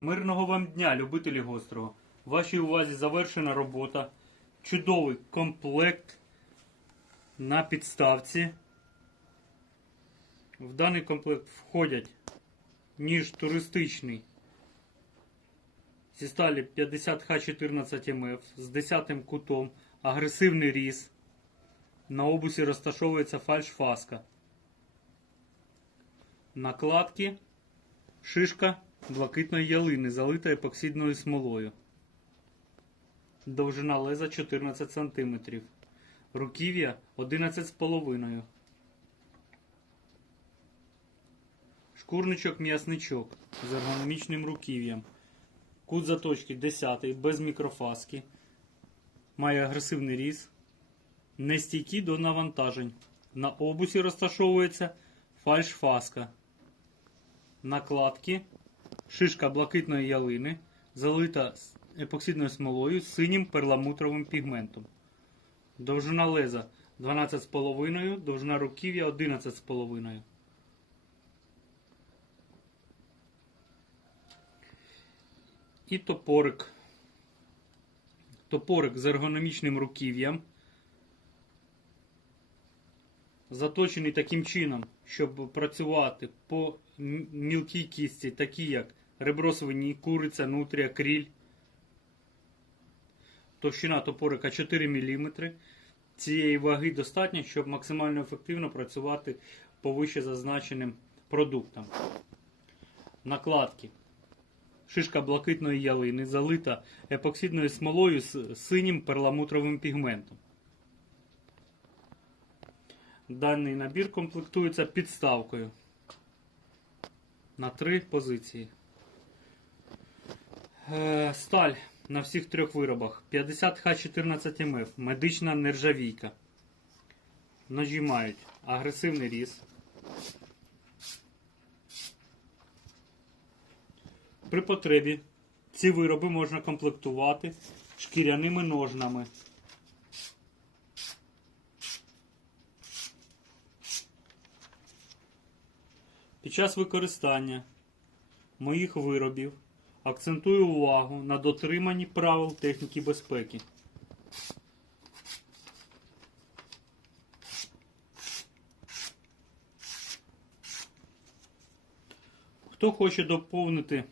Мирного вам дня, любителі гострого. Вашій увазі завершена робота. Чудовий комплект на підставці. В даний комплект входять ніж туристичний зі сталі 50Х14МФ з 10 кутом, агресивний різ. На обусі розташовується фальшфаска. Накладки Шишка блакитної ялини, залита епоксидною смолою. Довжина леза 14 см. Руків'я 11,5. Шкурничок м'ясничок з ергономічним руків'ям. Кут заточки 10 без мікрофаски. Має агресивний різ. Нестійкий до навантажень. На обусі розташовується фальшфаска накладки, шишка блакитної ялини, залита епоксидною смолою з синім перламутровим пігментом. Довжина леза 12,5, довжина руків'я 11,5. І топорик. Топорик з ергономічним руків'ям. заточений таким чином, щоб працювати по мілкій кісті, такі як ребро свині, куриця, нутрія, кріль. Товщина топорика 4 мм. Цієї ваги достатньо, щоб максимально ефективно працювати по вище зазначеним продуктам. Накладки. Шишка блакитної ялини, залита епоксидною смолою з синім перламутровим пігментом. Даний набір комплектується підставкою на три позиції. Е, Сталь на всіх трьох виробах 50Х14МФ, медична нержавійка. Ножі мають агресивний різ. При потребі ці вироби можна комплектувати шкіряними ножнами. Під час використання моїх виробів акцентую увагу на дотриманні правил техніки безпеки. Хто хоче доповнити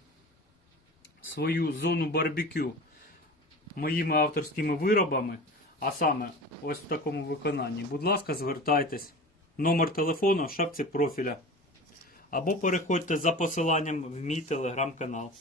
свою зону барбекю моїми авторськими виробами, а саме ось в такому виконанні, будь ласка, звертайтесь. Номер телефону в шапці профіля. Або переходьте за посиланням в мій телеграм-канал.